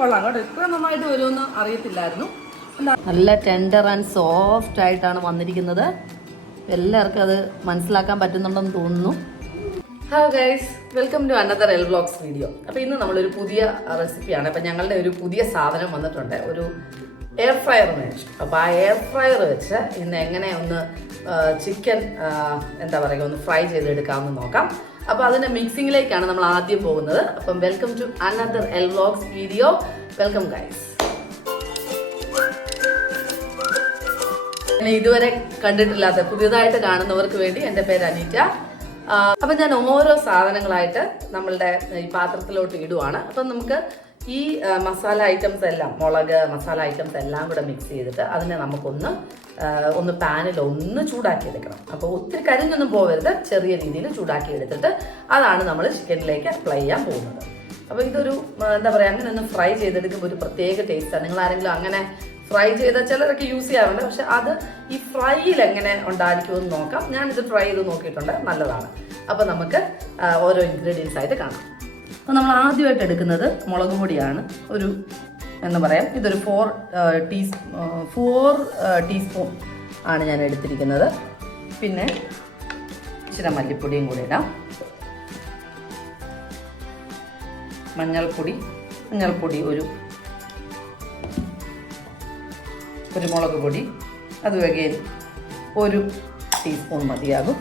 കൊള്ളാം കേട്ടോ. ഇത്ര നന്നായിട്ട് വരുമെന്ന് അറിയത്തില്ലായിരുന്നു. നല്ല ടെൻഡർ ആൻഡ് സോഫ്റ്റ് ആയിട്ടാണ് വന്നിരിക്കുന്നത്. എല്ലാവർക്കും അത് മനസ്സിലാക്കാൻ പറ്റുന്നുണ്ടെന്ന് തോന്നുന്നു. Hello guys welcome to another L blogs video അപ്പോൾ ഇന്ന് നമ്മളൊരു പുതിയ റെസിപ്പിയാണ് അപ്പം ഞങ്ങളുടെ ഒരു പുതിയ സാധനം വന്നിട്ടുണ്ട്. ഒരു എയർ ഫ്രയർ മേടിച്ചു അപ്പോൾ ആ എയർ ഫ്രയർ വെച്ച് ഇന്ന് എങ്ങനെ ഒന്ന് ചിക്കൻ എന്താ പറയുക ഒന്ന് ഫ്രൈ ചെയ്തെടുക്കാമെന്ന് നോക്കാം. അപ്പോൾ അതിന്റെ മിക്സിംഗിലേക്കാണ് നമ്മൾ ആദ്യം പോകുന്നത്. അപ്പം welcome to another L vlogs video welcome guys എന്നെ ഇതുവരെ കണ്ടിട്ടില്ലാത്ത പുതിയതായിട്ട് കാണുന്നവർക്ക് വേണ്ടി എന്റെ പേര് അനീറ്റ. അപ്പം ഞാൻ ഓരോ സാധനങ്ങളായിട്ട് നമ്മളുടെ ഈ പാത്രത്തിലോട്ട് ഇടുവാണ്. അപ്പം നമുക്ക് ഈ മസാല ഐറ്റംസ് എല്ലാം മുളക് മസാല ഐറ്റംസ് എല്ലാം കൂടെ മിക്സ് ചെയ്തിട്ട് അതിനെ നമുക്കൊന്ന് ഒന്ന് പാനിൽ ഒന്ന് ചൂടാക്കി എടുക്കണം അപ്പോൾ ഒത്തിരി കരിഞ്ഞൊന്നും പോകരുത് ചെറിയ രീതിയിൽ ചൂടാക്കി എടുത്തിട്ട് അതാണ് നമ്മൾ ചിക്കനിലേക്ക് അപ്ലൈ ചെയ്യാൻ പോകുന്നത്. അപ്പോൾ ഇതൊരു എന്താ പറയുക അങ്ങനെ ഒന്ന് ഫ്രൈ ചെയ്തെടുക്കുമ്പോൾ ഒരു പ്രത്യേക ടേസ്റ്റാണ് നിങ്ങൾ ആരെങ്കിലും അങ്ങനെ ഫ്രൈ ചെയ്ത ചിലരൊക്കെ യൂസ് ചെയ്യാറുണ്ട്. പക്ഷെ അത് ഈ ഫ്രൈയിൽ എങ്ങനെ ഉണ്ടായിരിക്കുമെന്ന് നോക്കാം. ഞാനിത് ഫ്രൈ ചെയ്ത് നോക്കിയിട്ടുണ്ട്. നല്ലതാണ്. അപ്പോൾ നമുക്ക് ഓരോ ഇൻഗ്രീഡിയൻസ് ആയിട്ട് കാണാം. അപ്പോൾ നമ്മൾ ആദ്യമായിട്ട് എടുക്കുന്നത് മുളക് പൊടിയാണ്. ഒരു എന്ന് പറയാം. ഇതൊരു ഫോർ ടീ ഫോർ ടീസ്പൂൺ ആണ് ഞാൻ എടുത്തിരിക്കുന്നത്. പിന്നെ ഇച്ചിരി മല്ലിപ്പൊടിയും കൂടി ഇടാം. മഞ്ഞൾപ്പൊടി മഞ്ഞൾപ്പൊടി ഒരു കുരുമുളക് പൊടി. അത് വകയിൽ ഒരു ടീസ്പൂൺ മതിയാകും.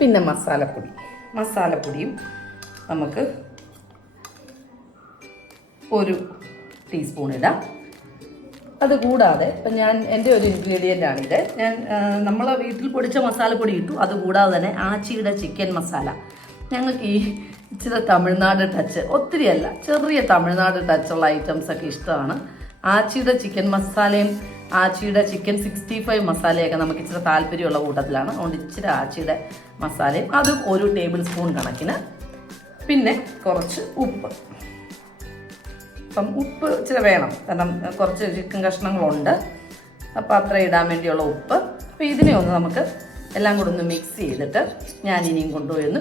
പിന്നെ മസാലപ്പൊടി. മസാലപ്പൊടിയും നമുക്ക് ഒരു ടീസ്പൂൺ ഇടാം. അതുകൂടാതെ ഇപ്പം ഞാൻ എന്റെ ഒരു ഇൻഗ്രീഡിയന്റ് ആണിത് ഞാൻ നമ്മളെ വീട്ടിൽ പൊടിച്ച മസാലപ്പൊടി ഇട്ടു. അത് കൂടാതെ തന്നെ ആച്ചിയുടെ ചിക്കൻ മസാല ഞങ്ങൾക്ക് ഈ ഇച്ചിരി തമിഴ്നാട് ടച്ച് ഒത്തിരിയല്ല ചെറിയ തമിഴ്നാട് ടച്ചുള്ള ഐറ്റംസ് ഒക്കെ ഇഷ്ടമാണ്. ആച്ചിയുടെ ചിക്കൻ മസാലയും ആച്ചിയുടെ ചിക്കൻ സിക്സ്റ്റി ഫൈവ് മസാലയൊക്കെ നമുക്ക് ഇച്ചിരി താല്പര്യമുള്ള കൂട്ടത്തിലാണ്. അതുകൊണ്ട് ഇച്ചിരി ആച്ചിയുടെ മസാലയും അതും ഒരു ടേബിൾ സ്പൂൺ കണക്കിന്. പിന്നെ കുറച്ച് ഉപ്പ്. അപ്പം ഉപ്പ് ഇച്ചിരി വേണം. കാരണം കുറച്ച് ചിക്കൻ കഷ്ണങ്ങളുണ്ട്. അപ്പം അത്ര ഇടാൻ വേണ്ടിയുള്ള ഉപ്പ്. അപ്പം ഇതിനെ ഒന്ന് നമുക്ക് എല്ലാം കൂടെ ഒന്ന് മിക്സ് ചെയ്തിട്ട് ഞാൻ ഇനിയും കൊണ്ടുപോയി ഒന്ന്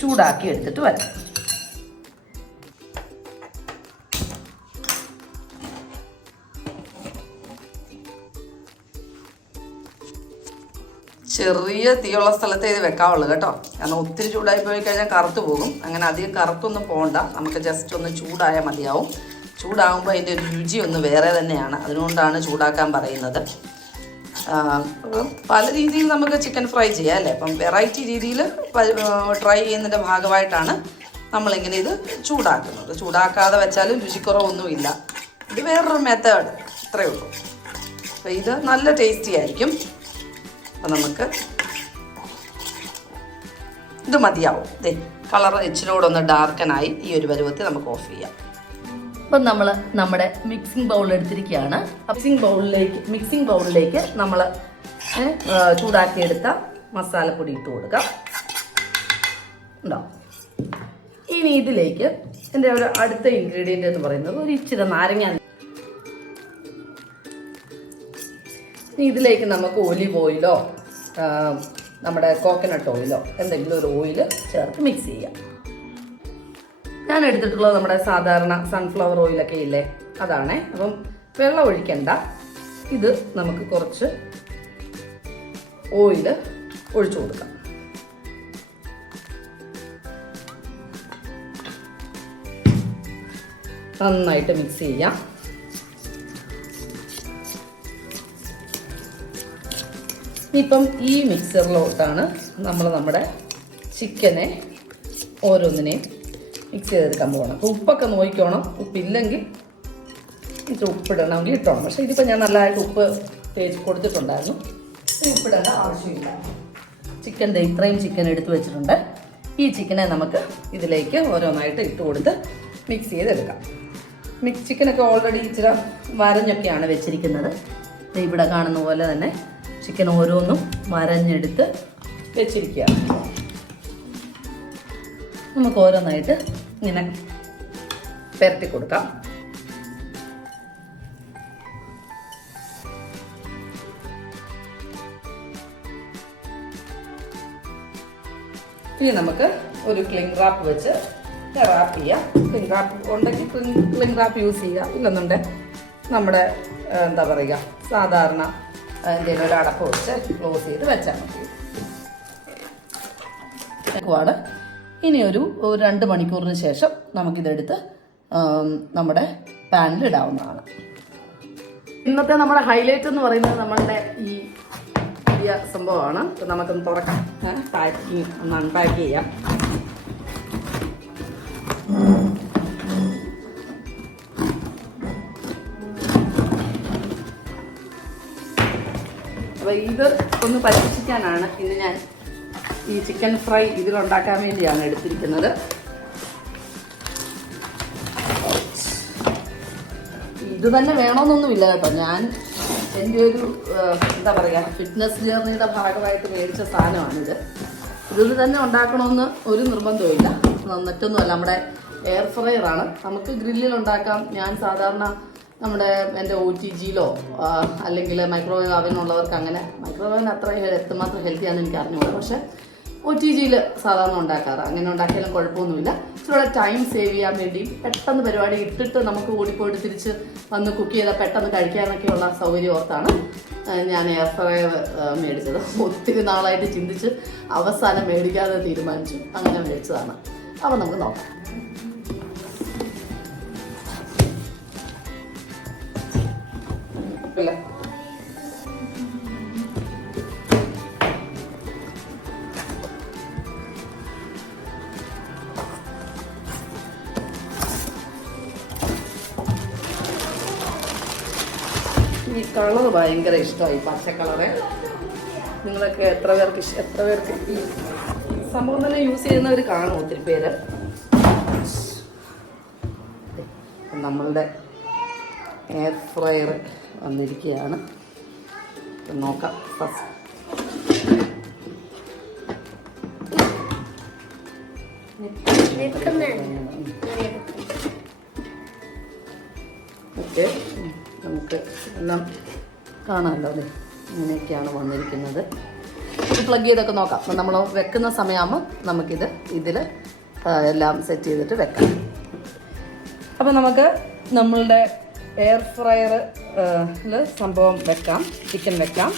ചൂടാക്കി എടുത്തിട്ട് വരാം. ചെറിയ തീയുള്ള സ്ഥലത്ത് ഇത് വെക്കാവുള്ളൂ കേട്ടോ. കാരണം ഒത്തിരി ചൂടായി പോയി കഴിഞ്ഞാൽ കറുത്ത് പോകും. അങ്ങനെ അധികം കറുത്തൊന്നും പോകണ്ട നമുക്ക് ജസ്റ്റ് ഒന്ന് ചൂടായാൽ മതിയാവും. ചൂടാകുമ്പോൾ അതിന്റെ ഒരു രുചി ഒന്ന് വേറെ തന്നെയാണ്. അതുകൊണ്ടാണ് ചൂടാക്കാൻ പറയുന്നത്. പല രീതിയിൽ നമുക്ക് ചിക്കൻ ഫ്രൈ ചെയ്യാം അല്ലേ? അപ്പം വെറൈറ്റി രീതിയിൽ ട്രൈ ചെയ്യുന്നതിന്റെ ഭാഗമായിട്ടാണ് നമ്മളിങ്ങനെ ഇത് ചൂടാക്കുന്നത്. ചൂടാക്കാതെ വെച്ചാലും രുചിക്കുറവൊന്നുമില്ല. ഇത് വേറൊരു മെത്തേഡ് ഇത്രയേ ഉള്ളൂ. അപ്പോൾ ഇത് നല്ല ടേസ്റ്റി ആയിരിക്കും. അപ്പം നമുക്ക് ഇത് മതിയാവും. ദേ കളർ ഇച്ചിരി ഒന്ന് ഡാർക്കനായി ഈ ഒരു പരുവത്തിൽ നമുക്ക് ഓഫ് ചെയ്യാം. അപ്പം നമ്മൾ നമ്മുടെ മിക്സിംഗ് ബൗൾ എടുത്തിരിക്കുകയാണ്. മിക്സിംഗ് ബൗളിലേക്ക് മിക്സിംഗ് ബൗളിലേക്ക് നമ്മൾ ചൂടാക്കിയെടുത്ത മസാലപ്പൊടി ഇട്ട് കൊടുക്കാം. ഉണ്ടോ? ഇനി ഇതിലേക്ക് എന്റെ ഒരു അടുത്ത ഇൻഗ്രീഡിയന്റ് എന്ന് പറയുന്നത് ഒരു ഇച്ചിരി നാരങ്ങ ഇതിലേക്ക് നമുക്ക് ഒലിവ് ഓയിലോ നമ്മുടെ കോക്കനട്ട് ഓയിലോ എന്തെങ്കിലും ഒരു ഓയിൽ ചേർത്ത് മിക്സ് ചെയ്യാം. ഞാൻ എടുത്തിട്ടുള്ളത് നമ്മുടെ സാധാരണ സൺഫ്ലവർ ഓയിലൊക്കെ ഇല്ലേ? അതാണേ. അപ്പം വെള്ളം ഒഴിക്കണ്ട. ഇത് നമുക്ക് കുറച്ച് ഓയിൽ ഒഴിച്ചു കൊടുക്കാം. നന്നായിട്ട് മിക്സ് ചെയ്യാം. ഇപ്പം ഈ മിക്സറിലോട്ടാണ് നമ്മൾ നമ്മുടെ ചിക്കനെ ഓരോന്നിനെയും മിക്സ് ചെയ്തെടുക്കാൻ പോകണം. അപ്പോൾ ഉപ്പൊക്കെ നോക്കിക്കോണം. ഉപ്പില്ലെങ്കിൽ ഇച്ചിരി ഉപ്പിടണമെങ്കിൽ ഇട്ടോണം. പക്ഷേ ഇതിപ്പോൾ ഞാൻ നല്ലതായിട്ട് ഉപ്പ് തേച്ച് കൊടുത്തിട്ടുണ്ടായിരുന്നു. ഉപ്പിടേണ്ട ആവശ്യമില്ല. ചിക്കന്റെ ഇത്രയും ചിക്കൻ എടുത്ത് വെച്ചിട്ടുണ്ട്. ഈ ചിക്കനെ നമുക്ക് ഇതിലേക്ക് ഓരോന്നായിട്ട് ഇട്ട് കൊടുത്ത് മിക്സ് ചെയ്തെടുക്കാം. മിക്സ് ചിക്കനൊക്കെ ഓൾറെഡി ഇച്ചിരി വരഞ്ഞൊക്കെയാണ് വെച്ചിരിക്കുന്നത്. ഇവിടെ കാണുന്ന പോലെ തന്നെ ചിക്കൻ ഓരോന്നും മരഞ്ഞെടുത്ത് വെച്ചിരിക്കുക. നമുക്ക് ഓരോന്നായിട്ട് ഇങ്ങനെ പെരട്ടി കൊടുക്കാം. ഇനി നമുക്ക് ഒരു ക്ലിംഗ് റാപ്പ് വെച്ച് റാപ്പ് ചെയ്യാം. ക്ലിംഗ് റാപ്പ് ഉണ്ടെങ്കിൽ ക്ലിംഗ് റാപ്പ് യൂസ് ചെയ്യുക ഇല്ലെന്നുണ്ടെങ്കിൽ നമ്മുടെ എന്താ പറയുക സാധാരണ എന്തെങ്കിലും ഒരു അടപ്പ് വെച്ച് ക്ലോസ് ചെയ്ത് വെച്ചാൽ മതി. വെക്കുവാണ്. ഇനി ഒരു രണ്ട് മണിക്കൂറിന് ശേഷം നമുക്കിതെടുത്ത് നമ്മുടെ പാനിൽ ഇടാവുന്നതാണ്. ഇന്നത്തെ നമ്മുടെ ഹൈലൈറ്റ് എന്ന് പറയുന്നത് നമ്മളുടെ ഈ പുതിയ സംഭവമാണ്. നമുക്കൊന്ന് തുറക്കാം. പാക്കിങ് ഒന്ന് അൺപാക്ക് ചെയ്യാം. ഇത് ഒന്ന് പരീക്ഷിക്കാനാണ് ഇന്ന് ഞാൻ ഈ ചിക്കൻ ഫ്രൈ ഇതിലുണ്ടാക്കാൻ വേണ്ടിയാണ് എടുത്തിരിക്കുന്നത്. ഇത് തന്നെ വേണമെന്നൊന്നുമില്ല കേട്ടോ. ഞാൻ എന്റെ ഒരു എന്താ പറയുക ഫിറ്റ്നസ് ജേർണിയുടെ ഭാഗമായിട്ട് മേടിച്ച സാധനമാണിത്. ഇതിൽ തന്നെ ഉണ്ടാക്കണമെന്ന് ഒരു നിർബന്ധമില്ല മറ്റൊന്നുമല്ല നമ്മുടെ എയർ ഫ്രയറാണ് നമുക്ക് ഗ്രില്ലിൽ ഉണ്ടാക്കാം. ഞാൻ സാധാരണ നമ്മുടെ എന്റെ ഒ ടി ജിയിലോ അല്ലെങ്കിൽ മൈക്രോവേവ് അവനുള്ളവർക്ക് അങ്ങനെ മൈക്രോവേവിന് അത്ര എത്രമാത്രം ഹെൽത്തിയാണെന്ന് എനിക്ക് അറിഞ്ഞുകൂടാ. പക്ഷേ ഒ ടി ജിയിൽ സാധാരണ ഉണ്ടാക്കാറ്. അങ്ങനെ ഉണ്ടാക്കിയാലും കുഴപ്പമൊന്നുമില്ല. ഇച്ചിരി ടൈം സേവ് ചെയ്യാൻ വേണ്ടി പെട്ടെന്ന് പരിപാടി ഇട്ടിട്ട് നമുക്ക് ഓടിപ്പോയിട്ട് തിരിച്ച് വന്ന് കുക്ക് ചെയ്താൽ പെട്ടെന്ന് കഴിക്കാനൊക്കെയുള്ള സൗകര്യം ഓർത്താണ് ഞാൻ എയർ ഫ്രയർ മേടിച്ചത്. ഒത്തിരി നാളായിട്ട് ചിന്തിച്ച് അവസാനം മേടിക്കാതെ തീരുമാനിച്ചു. അങ്ങനെ മേടിച്ചതാണ്. അപ്പോൾ നമുക്ക് നോക്കാം. ഇല്ല ഈ കളർ ഭയങ്കര ഇഷ്ടമായി പച്ച കളറ് നിങ്ങളൊക്കെ എത്ര പേർക്ക് എത്ര പേർക്ക് ഈ സംഭവം തന്നെ യൂസ് ചെയ്യുന്നവർ കാണും ഒത്തിരി പേര്. നമ്മളുടെ എയർ ഫ്രയർ വന്നിരിക്കുകയാണ്. നോക്കാം. ഫസ്റ്റ്. ഓക്കെ. നമുക്ക് എല്ലാം കാണാമല്ലോ അല്ലേ? ഇങ്ങനെയൊക്കെയാണ് വന്നിരിക്കുന്നത്. പ്ലഗ് ചെയ്തൊക്കെ നോക്കാം. അപ്പം നമ്മൾ വെക്കുന്ന സമയമാകുമ്പോൾ നമുക്കിത് ഇതിൽ എല്ലാം സെറ്റ് ചെയ്തിട്ട് വെക്കാം. അപ്പം നമുക്ക് നമ്മളുടെ എയർ ഫ്രയറിൽ സംഭവം വെക്കാം. ചിക്കൻ വെക്കാം.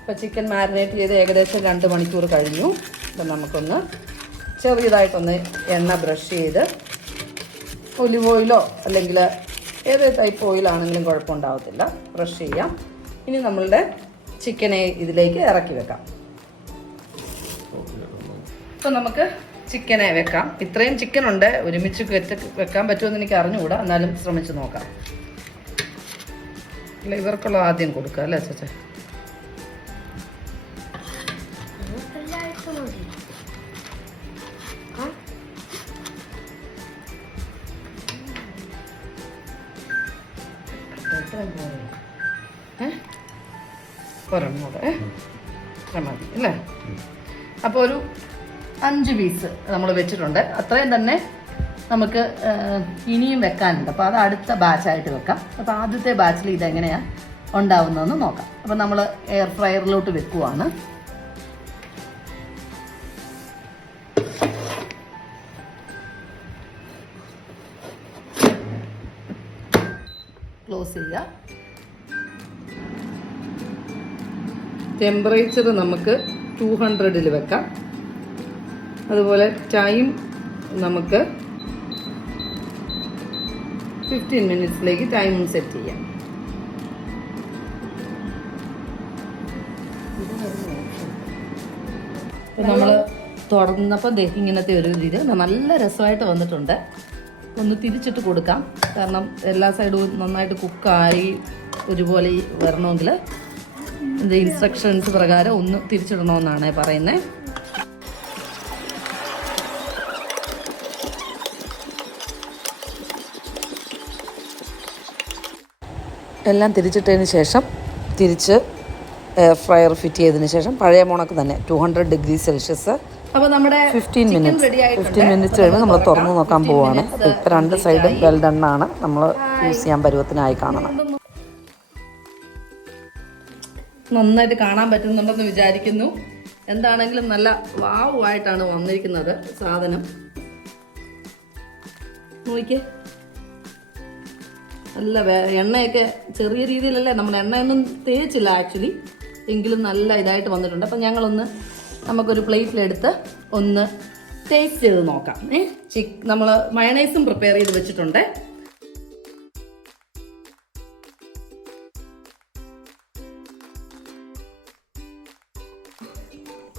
ഇപ്പോൾ ചിക്കൻ മാരിനേറ്റ് ചെയ്ത് ഏകദേശം രണ്ട് മണിക്കൂർ കഴിഞ്ഞു. അപ്പം നമുക്കൊന്ന് ചെറിയതായിട്ടൊന്ന് എണ്ണ ബ്രഷ് ചെയ്ത് ഒലിവ് ഓയിലോ അല്ലെങ്കിൽ ഏത് ടൈപ്പ് ഓയിലാണെങ്കിലും കുഴപ്പമുണ്ടാവത്തില്ല. ബ്രഷ് ചെയ്യാം. ഇനി നമ്മളുടെ ചിക്കനെ ഇതിലേക്ക് ഇറക്കി വെക്കാം. ഇപ്പം നമുക്ക് ചിക്കനെ വെക്കാം. ഇത്രയും ചിക്കൻ ഉണ്ട് ഒരുമിച്ച് വെച്ച് വെക്കാൻ പറ്റുമെന്ന് എനിക്ക് അറിഞ്ഞുകൂടാ. എന്നാലും ശ്രമിച്ച് നോക്കാം. അല്ല ഇവർക്കുള്ള ആദ്യം കൊടുക്കുക അല്ലേ ചേച്ചേ? ഒരെണ്ണം കൂടെ അല്ലേ? അപ്പോൾ ഒരു അഞ്ച് പീസ് നമ്മൾ വെച്ചിട്ടുണ്ട്. അത്രയും തന്നെ നമുക്ക് ഇനിയും വെക്കാനുണ്ട്. അപ്പോൾ അത് അടുത്ത ബാച്ചായിട്ട് വെക്കാം. അപ്പോൾ ആദ്യത്തെ ബാച്ചിൽ ഇതെങ്ങനെയാണ് ഉണ്ടാവുന്നതെന്ന് നോക്കാം. അപ്പോൾ നമ്മൾ എയർ ഫ്രയറിലോട്ട് വെക്കുവാണ്. ക്ലോസ് ചെയ്യുക ടെമ്പറേച്ചർ നമുക്ക് ടു ഹൺഡ്രഡിൽ വെക്കാം. അതുപോലെ ടൈം നമുക്ക് ഫിഫ്റ്റീൻ മിനിറ്റ്സിലേക്ക് ടൈം സെറ്റ് ചെയ്യാം. നമ്മൾ തുറന്നപ്പോൾ ദേ ഇങ്ങനത്തെ ഒരു ഇത് നല്ല രസമായിട്ട് വന്നിട്ടുണ്ട്. ഒന്ന് തിരിച്ചിട്ട് കൊടുക്കാം. കാരണം എല്ലാ സൈഡും നന്നായിട്ട് കുക്കായി ഒരുപോലെ വരണമെങ്കിൽ ഇതിന്റെ ഇൻസ്ട്രക്ഷൻസ് പ്രകാരം ഒന്ന് തിരിച്ചിടണമെന്നാണ് പറയുന്നത് എല്ലാം തിരിച്ചിട്ടതിന് ശേഷം തിരിച്ച് എയർ ഫ്രയർ ഫിറ്റ് ചെയ്തതിന് ശേഷം പഴയ മുണക്ക് തന്നെ ടു ഹൺഡ്രഡ് ഡിഗ്രി സെൽഷ്യസ് അപ്പോൾ നമ്മുടെ ഫിഫ്റ്റീൻ മിനിറ്റ്സ് ഫിഫ്റ്റീൻ മിനിറ്റ്സ് കഴിയുമ്പോൾ നമ്മൾ തുറന്ന് നോക്കാൻ പോവുകയാണ് ഇപ്പം രണ്ട് സൈഡും വെൽ ഡണ്ണാണ് നമ്മൾ യൂസ് ചെയ്യാൻ പരുവത്തിനായി കാണണം. നന്നായിട്ട് കാണാൻ പറ്റുന്നുണ്ടെന്ന് വിചാരിക്കുന്നു. എന്താണെങ്കിലും നല്ല വാവുമായിട്ടാണ് വന്നിരിക്കുന്നത് സാധനം. നോക്കിക്കേ നല്ല എണ്ണയൊക്കെ ചെറിയ രീതിയിലല്ലേ നമ്മൾ എണ്ണയൊന്നും തേച്ചില്ല ആക്ച്വലി എങ്കിലും നല്ല ഇതായിട്ട് വന്നിട്ടുണ്ട്. അപ്പം ഞങ്ങളൊന്ന് നമുക്കൊരു പ്ലേറ്റിലെടുത്ത് ഒന്ന് ടേസ്റ്റ് ചെയ്ത് നോക്കാം. ഏ ചിക്ക് നമ്മൾ മയണൈസും പ്രിപ്പയർ ചെയ്ത് വെച്ചിട്ടുണ്ട്.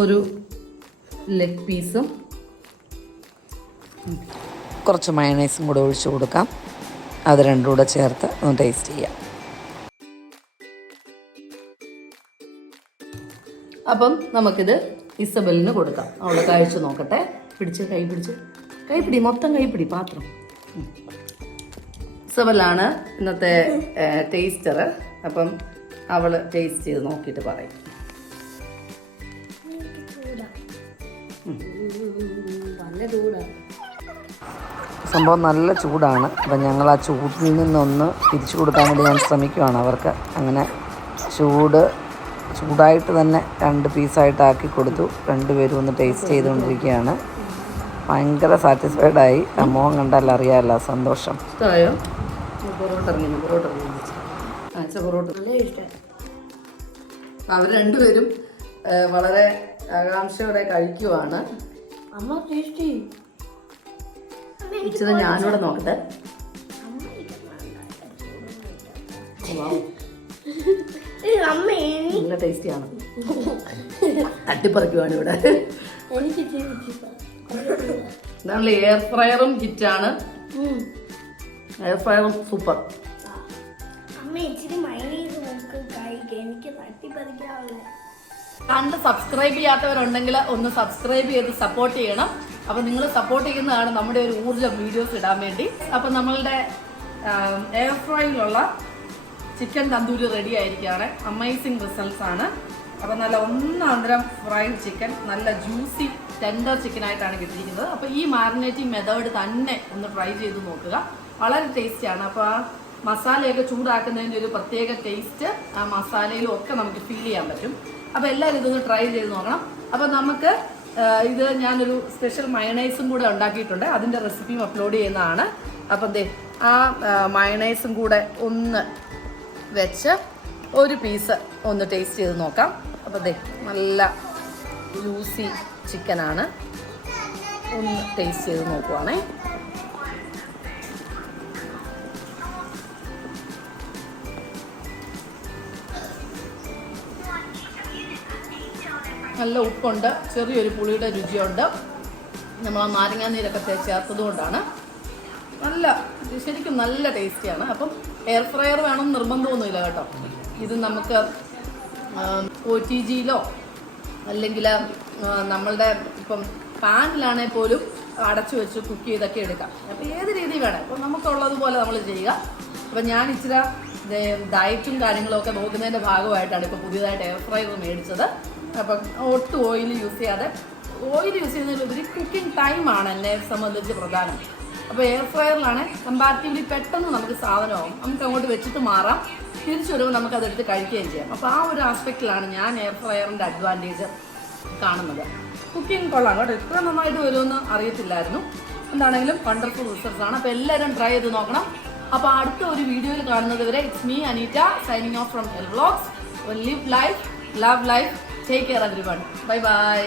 ഒരു ലെഗ് പീസും കുറച്ച് മയണൈസും കൂടെ ഒഴിച്ചു കൊടുക്കാം. അത് രണ്ടും കൂടെ ചേർത്ത് ഒന്ന് ടേസ്റ്റ് ചെയ്യാം. അപ്പം നമുക്കിത് ഇസബലിന് കൊടുക്കാം. അവളെ കഴിച്ചു നോക്കട്ടെ. പിടിച്ച് കൈ പിടിച്ച്. കൈപ്പിടി മൊത്തം കൈപ്പിടി പാത്രം. ഇസബലാണ് ഇന്നത്തെ ടേസ്റ്റർ അപ്പം അവൾ ടേസ്റ്റ് ചെയ്ത് നോക്കിയിട്ട് പറയും. സംഭവം നല്ല ചൂടാണ്. അപ്പം ഞങ്ങൾ ആ ചൂടിൽ നിന്നൊന്ന് തിരിച്ചു കൊടുക്കാൻ വേണ്ടി ഞാൻ ശ്രമിക്കുകയാണ് അവർക്ക്. അങ്ങനെ ചൂട് ചൂടായിട്ട് തന്നെ രണ്ട് പീസായിട്ട് ആക്കി കൊടുത്തു. രണ്ടുപേരും ഒന്ന് ടേസ്റ്റ് ചെയ്തുകൊണ്ടിരിക്കുകയാണ്. ഭയങ്കര സാറ്റിസ്ഫൈഡ് ആയി. ആ മുഖം കണ്ടാൽ അറിയാമല്ലോ സന്തോഷം. അവർ രണ്ടുപേരും വളരെ ആകാംക്ഷയോടെ കഴിക്കുവാണ്. അമ്മ ടേസ്റ്റ് ചെയ്യും ഇച്ചിരി ഞാനിവിടെ നോക്കട്ടെ. നല്ല ടേസ്റ്റിയാണ്. തട്ടിപ്പറിക്കുവാണ് ഇവിടെ. ഇതാണല്ലോ എയർ ഫ്രയറും കിറ്റാണ്. എയർ ഫ്രയറും സൂപ്പർ കണ്ട് സബ്സ്ക്രൈബ് ചെയ്യാത്തവരുണ്ടെങ്കിൽ ഒന്ന് സബ്സ്ക്രൈബ് ചെയ്ത് സപ്പോർട്ട് ചെയ്യണം. അപ്പൊ നിങ്ങൾ സപ്പോർട്ട് ചെയ്യുന്നതാണ് നമ്മുടെ ഒരു ഊർജം വീഡിയോസ് ഇടാൻ വേണ്ടി. അപ്പൊ നമ്മളുടെ എയർ ഫ്രൈയിലുള്ള ചിക്കൻ തന്തൂരി റെഡി ആയിരിക്കുകയാണ്. അമേസിങ് റിസൾട്ട്സ് ആണ്. അപ്പൊ നല്ല ഒന്നാന്തരം ഫ്രൈഡ് ചിക്കൻ നല്ല ജ്യൂസി ടെൻഡർ ചിക്കൻ ആയിട്ടാണ് കിട്ടിയിരിക്കുന്നത്. അപ്പൊ ഈ മാരിനേറ്റിംഗ് മെത്തേഡ് തന്നെ ഒന്ന് ട്രൈ ചെയ്ത് നോക്കുക. വളരെ ടേസ്റ്റിയാണ് അപ്പൊ ആ മസാലയൊക്കെ ചൂടാക്കുന്നതിന്റെ ഒരു പ്രത്യേക ടേസ്റ്റ് ആ മസാലയിലും ഒക്കെ നമുക്ക് ഫീൽ ചെയ്യാൻ പറ്റും. അപ്പോൾ എല്ലാവരും ഇതൊന്ന് ട്രൈ ചെയ്ത് നോക്കണം. അപ്പോൾ നമുക്ക് ഇത് ഞാനൊരു സ്പെഷ്യൽ മയണൈസും കൂടെ ഉണ്ടാക്കിയിട്ടുണ്ട്. അതിന്റെ റെസിപ്പിയും അപ്ലോഡ് ചെയ്യുന്നതാണ്. അപ്പം ദേ ആ മയണൈസും കൂടെ ഒന്ന് വെച്ച് ഒരു പീസ് ഒന്ന് ടേസ്റ്റ് ചെയ്ത് നോക്കാം. അപ്പം ദേ നല്ല ജ്യൂസി ചിക്കനാണ് ഒന്ന് ടേസ്റ്റ് ചെയ്ത് നോക്കുവാണേ. നല്ല ഉപ്പുണ്ട്. ചെറിയൊരു പുളിയുടെ രുചിയുണ്ട്. നമ്മൾ നാരങ്ങാ നീരൊക്കെ തേ- ചേർത്തത് കൊണ്ടാണ് നല്ല ശരിക്കും നല്ല ടേസ്റ്റിയാണ്. അപ്പം എയർ ഫ്രയർ വേണം നിർബന്ധമൊന്നുമില്ല കേട്ടോ. ഇത് നമുക്ക് ഒ ടി ജിയിലോ അല്ലെങ്കിൽ നമ്മളുടെ ഇപ്പം പാനിലാണെങ്കിൽ പോലും അടച്ചു വെച്ച് കുക്ക് ചെയ്തൊക്കെ എടുക്കാം. അപ്പോൾ ഏത് രീതി വേണം. ഇപ്പം നമുക്കുള്ളതുപോലെ നമ്മൾ ചെയ്യുക. അപ്പം ഞാൻ ഇച്ചിരി ഡയറ്റും കാര്യങ്ങളൊക്കെ നോക്കുന്നതിന്റെ ഭാഗമായിട്ടാണ് ഇപ്പോൾ പുതിയതായിട്ട് എയർ ഫ്രയർ മേടിച്ചത്. അപ്പം ഒട്ടും ഓയിൽ യൂസ് ചെയ്യാതെ. ഓയിൽ യൂസ് ചെയ്യുന്നതിലുപരി കുക്കിംഗ് ടൈമാണ് എന്നെ സംബന്ധിച്ച് പ്രധാനം. അപ്പോൾ എയർ ഫ്രയറിലാണ് കമ്പാരിറ്റീവ്ലി പെട്ടെന്ന് നമുക്ക് സാധനമാകും നമുക്ക് അങ്ങോട്ട് വെച്ചിട്ട് മാറാം. തിരിച്ചു വരുമ്പോൾ നമുക്ക് അതെടുത്ത് കഴിക്കുകയും ചെയ്യാം. അപ്പോൾ ആ ഒരു ആസ്പെക്റ്റിലാണ് ഞാൻ എയർ ഫ്രയറിന്റെ അഡ്വാന്റേജ് കാണുന്നത്. കുക്കിംഗ് കൊള്ളാം കേട്ടോ. ഇത്ര നന്നായിട്ട് വരുമെന്ന് അറിയത്തില്ലായിരുന്നു. എന്താണെങ്കിലും വണ്ടർഫുൾ റിസൾട്ട്സ് ആണ്. അപ്പോൾ എല്ലാവരും ട്രൈ ചെയ്ത് നോക്കണം. അപ്പോൾ അടുത്ത ഒരു വീഡിയോയിൽ കാണുന്നത് വരെ it's me Anita signing off from L vlogs live life love life take care everyone bye bye